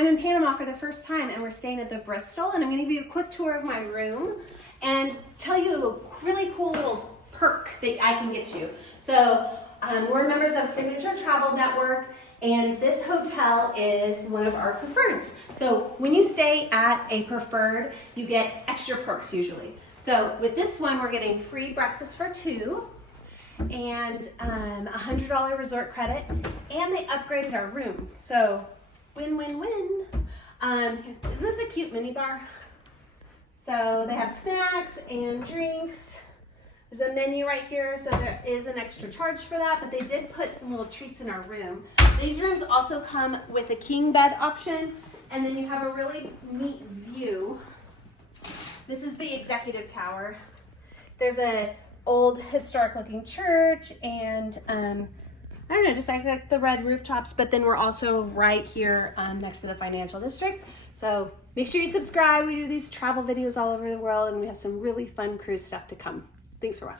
I'm in Panama for the first time and we're staying at the Bristol, and I'm gonna give you a quick tour of my room and tell you a really cool little perk that I can get you. So we're members of Signature Travel Network, and this hotel is one of our preferreds. So when you stay at a preferred, you get extra perks usually. So with this one, we're getting free breakfast for two, and $100 resort credit, and they upgraded our room. So win, win, win. Isn't this a cute mini bar? So they have snacks and drinks. There's a menu right here, so there is an extra charge for that, but they did put some little treats in our room. These rooms also come with a king bed option, and then you have a really neat view. This is the executive tower. There's a old historic looking church, and I don't know, just like the red rooftops, but then we're also right here next to the financial district. So make sure you subscribe. We do these travel videos all over the world, and we have some really fun cruise stuff to come. Thanks for watching.